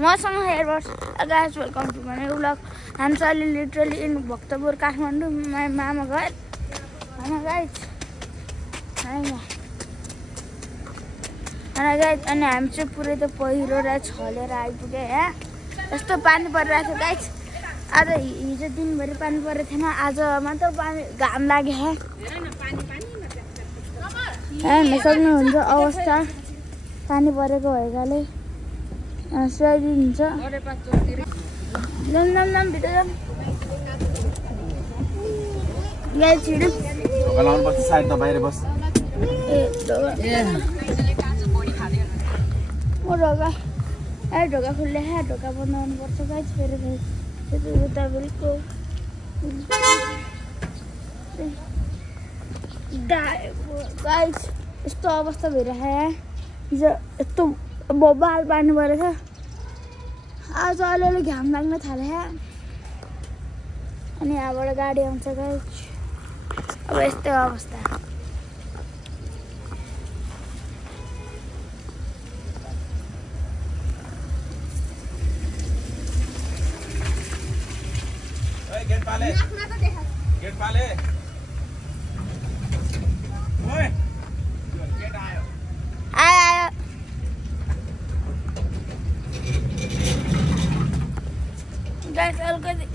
मसँग earbuds guys welcome to my blog. हामी चाहिँ अहिले लिटरली इन भक्तपुर काठमाडौँ मामा घर होइन गाइस होइन गाइस। अनि हामी चाहिँ पुरै त पहिरो र छलेर आइपुग्यो यहाँ। यस्तो पानी परिरहेको थियो गाइस। आज हिजो दिनभरि पानी परेको थिएन, आज मात्र पानी घाम लाग्यो हेर्न सक्नुहुन्छ अवस्था पानी परेको भएकाले सोयाबिन हुन्छ। जाम भित्र जाम गाइस छिटो लाउनु पर्छ साइड त बाहिर बस। ढोका खुल्ले ढोका बनाउनु पर्छ गाइस। फेरि उता बेलको गाइस यस्तो अवस्था भइरहेको यहाँ। हिजो यस्तो बबाल पार्नु परेको छ, आज अलिअलि घाम लाग्न थाल्यो अनि यहाँबाट गाडी आउँछ गाइस। अब यस्तै अवस्था। गेट पाले ओए गेट आयो आयो गाइस अलिकति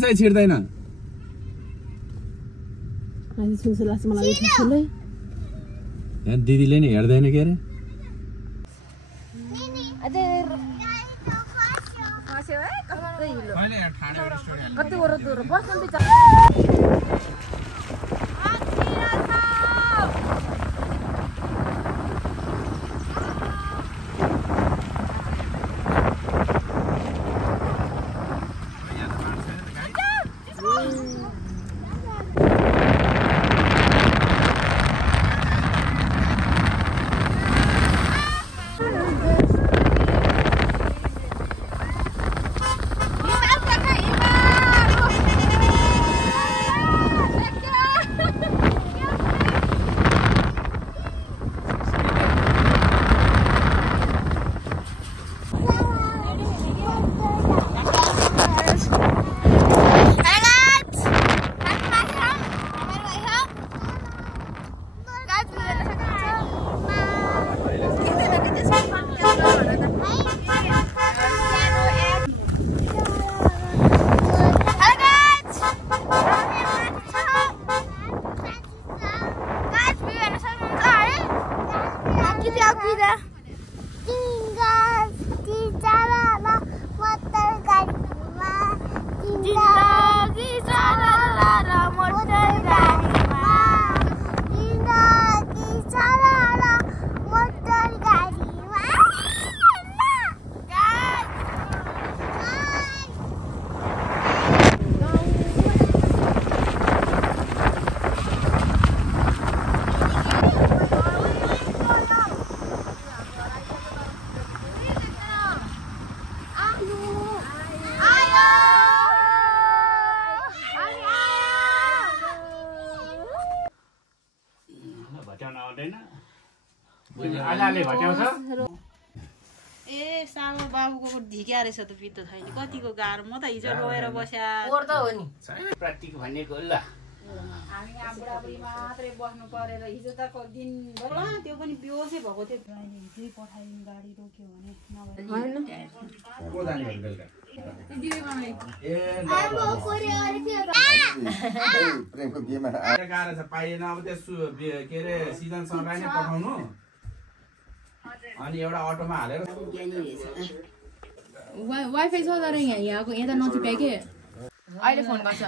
चाहिँ छिर्दैन। दिदीले नि हेर्दैन के अरे। ए सानो बाबुको ढिक्या रहेछ त पित्त छैन कतिको गाह्रो। म त हिजो रोएर बस्या ओर त हो नि प्रतीक भनेको ल हामी यहाँ बुढाबुढी मात्रै बस्नु परेर हिजो त दिनभर त्यो पनि बेहोसै भएको थियो हिजै पठाइदिनु गाडी रोक्यो भने पाइएन अब त्यस के अरे सिजन सँगै नै पठाउनु अनि एउटा अटोमा हालेर वाइफाई छ तर यहाँको यहाँ त नचिपाइ के अहिले फोन गर्छ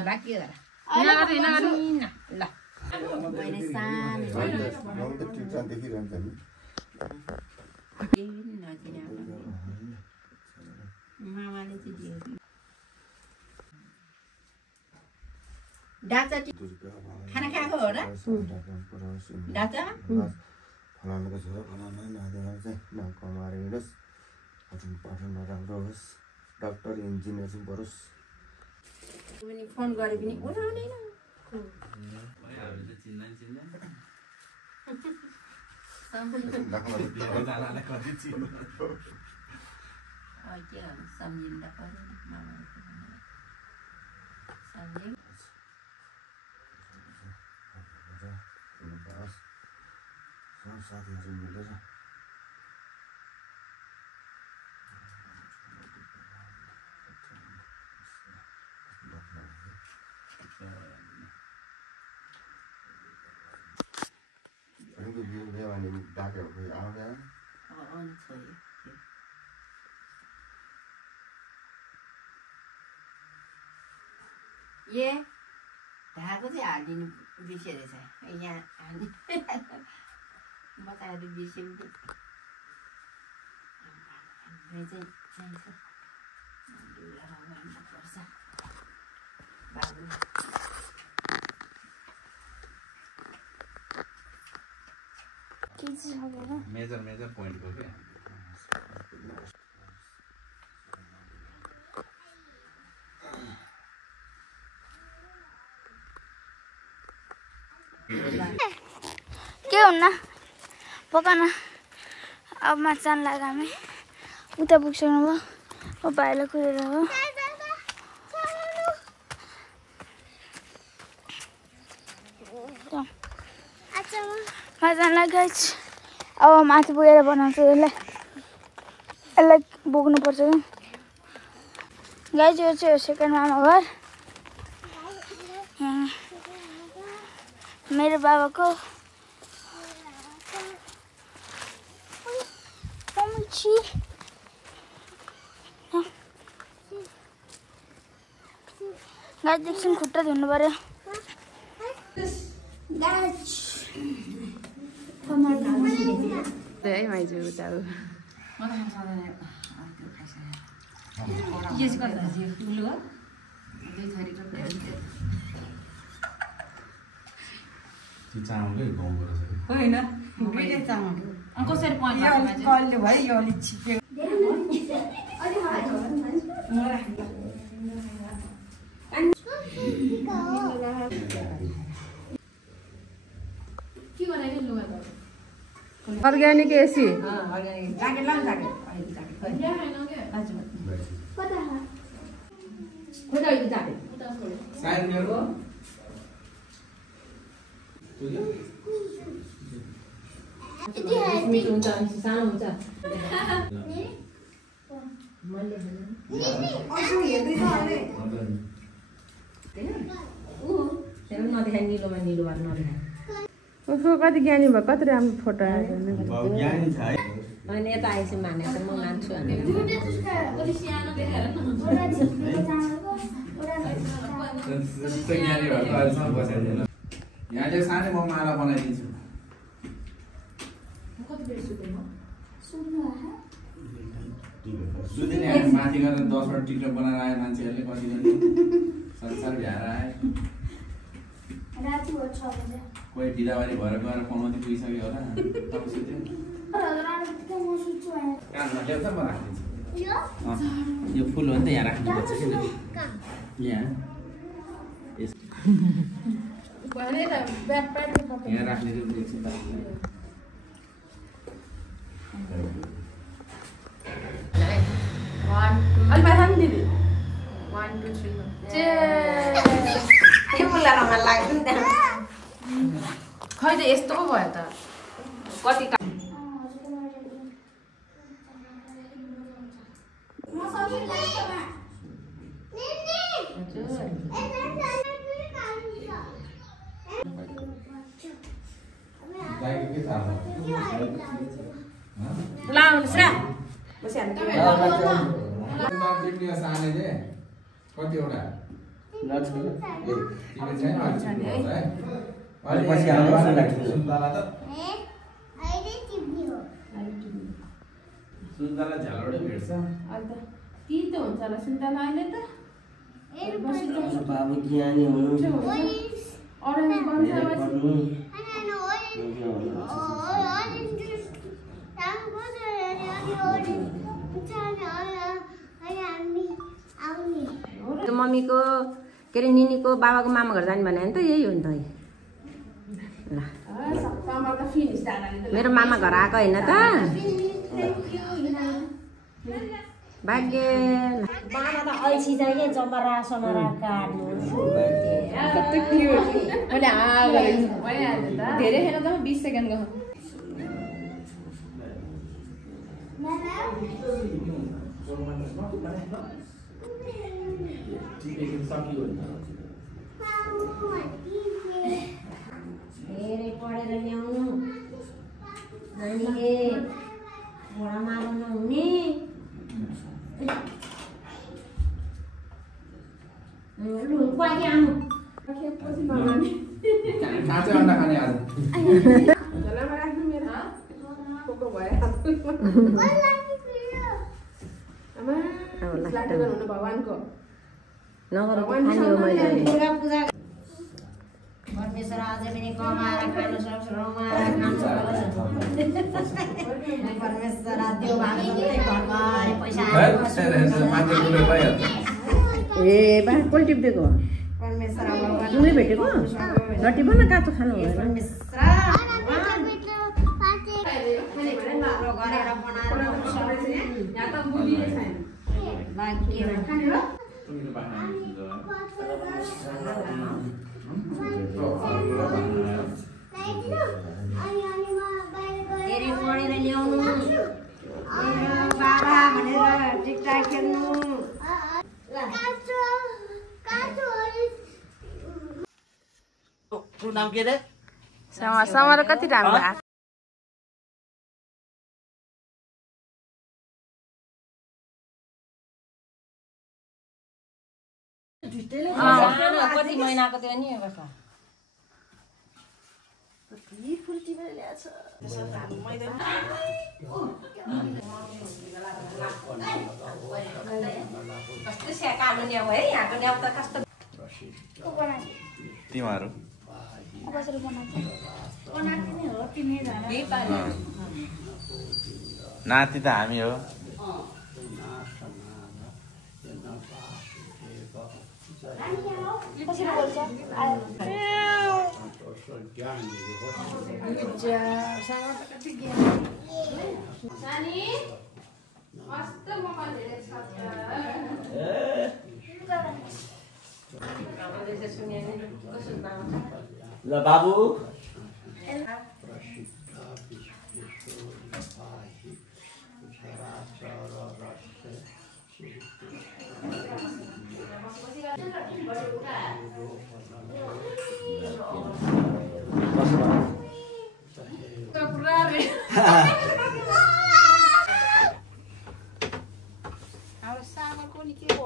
खाना खाएको हो र डाक्टर फलानुको छोरा फलाना नातिहरू चाहिँ कमाएर हिँडोस् पठन नराम्रो होस् डक्टर इन्जिनियर चाहिँ परोस् फोन गरे पनि उठाउँदैन सम्झिँदा साथीहरू मिलेर भने डाक्टरहरू आउँदैन ए ढाको चाहिँ हालिदिनु बिर्सेरहेछ यहाँ हाल्ने बताएर बिर्स्यो चाहिँ चाहिन्छ पर्छ बाबु मेजर पोइन्टको क्या के हुन्न पकाउन अब माछा लाग्यो हामी उता पुगिसक्नु भयो म भाइलाई कुदेर हो माछा लाग्यो अब माथि पुगेर बनाउँछु यसलाई बोक्नुपर्छ कि गाइज यो चाहिँ हो सेकेन्ड मामा घर मेरो बाबाको गाईदेखि खुट्टा धुनु पर्यो चामलकै गाउँको रहेछ होइन कसरी कहिले भयो यो अलिक छिप्यो अर्ग्यानिक एसी सायद मेरो मिठो हुन्छ सानो हुन्छ नदेखाइ निलोमा निलो भएर नदेखाइ उसको कति ज्ञानी भयो कति राम्रो फोटो आयो अनि यता आएपछि मानेको म मान्छु अनि यहाँले सानै म माला बनाइदिन्छु सुदिने हामी माथि गएर 10 वटा टिकटक बनाएर आए मान्छेहरूले कति संसार भ्याएर आए कोही बिदावारी भएर गएर पनौती पुगिसक्यो होला तपाईँ सुत्यो ल्याउँछ म राखिदिन्छु यो फुल हो नि त यहाँ राख्नुपर्छ किन यहाँ यहाँ राख्ने अलि बाहिर नि दिदी 1 2 3 आफूलाई रमाइलो लाग्यो नि त्यहाँ खै त यस्तो पो भयो त कति सुन्तला झ्यालौडै भेट्छ तितो हुन्छ होला सुन्तला अहिले त बाबु ज्ञानी हुनु अरेन्ज बन्छ मम्मीको के अरे निनीको बाबाको मामा घर जाने भने त यही हो नि त ल मेरो मामा घर आएको होइन त भाग्य बाबा त अल्छी चाहिँ के जमरा समरा काट्नु धेरै हेर त 20 सेकेन्डको धेरै पढेर ल्याउनु नानीले मोडा मार्नु नहुने लु पाकी आउनु काँचै अन्डा खाने आज भगवानको परमेश्वर अझै पनि कमाएर खानु सक्छ रमाएर खानु परमेश्वर त्यो घरबारे पैसा ए बा कोल टिपेको परमेश्वर तिमीले भेटेको नटिप न काँचो खानु हो गरेर बनाएर धेरै पढेर ल्याउनु बाबा भनेर टिकटाक खेल्नु नाम के रे समर कति राम्रो आएको कति महिनाको त्यो नि कस्तो स्याकालो न्याउ है यहाँको न्याउ त कस्तो तिमीहरू नाति त हामी हो ल बाबु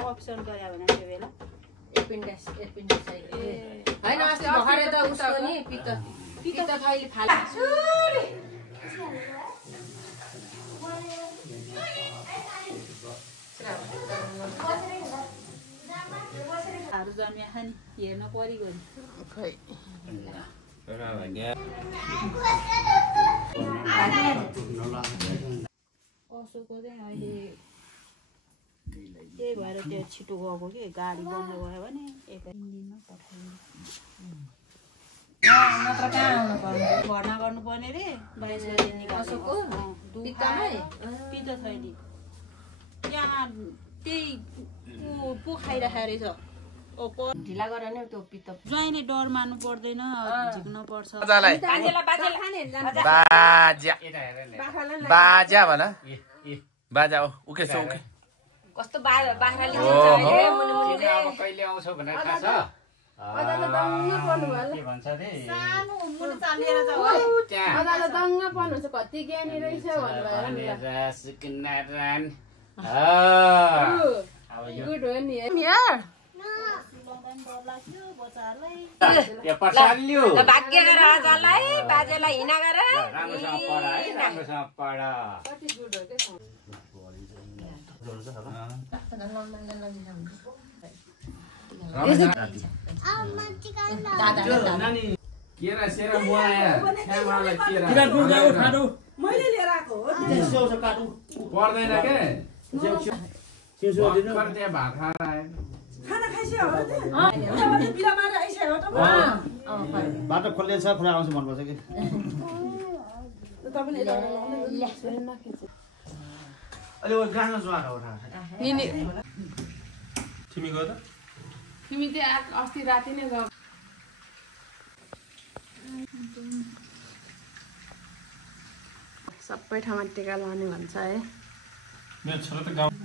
अप्सन गरे भने त्यो बेला एपेन्डिक्स हैन अस्ति भर्खरै त उसको नि पित्त खैली फाल्यो जन्मिया खाने हेर्न परिगयो नि खै असोको चाहिँ अहिले त्यही भएर त्यो छिटो गएको कि गाडी बन्द भयो भने एक दिनमा पठाइदिनु नत्र कहाँ आउनु पर्ने भर्ना गर्नुपर्ने रे 22 गते निकालेको पित्त थैली त्यहाँ त्यही पो खाइराखेको रहेछ ढिला गरेर नै त्यो पित्त ज्वाइँले डर मान्नु पर्दैन झिक्नु पर्छ बाजा भन बाजा हो उके छ उके कस्तो बाख्राले कहिले आउँछौ भनेर थाहा छ के भन्छ रे सानो मुन चालेर जाऊ अदाले दङ्ग पर्नु छ कति ज्ञानी रहेछ गुड हो नि भाग्य गर आजलाई बाजेलाई हिँडा गर राम्रोसँग पढ है राम्रोसँग पढ केरा सेरा बनाया छ्यामालाई केरा मैले लिएर आएको हो पर्दैन के भर्खर त्यहाँ भात खाएर आयो खाना खाइसक्यो हो त बिरामार आइसक्यो त बाटो खोल्ने छ फुरा आउँछ भन्नुपर्छ कि तपाईले अहिले ओ गाना जोएर हो तिमी गयो त तिमी चाहिँ अस्ति राति नै गयो सबै ठाउँमा टिका लगाउने भन्छ है मेरो छोरा त गाउँ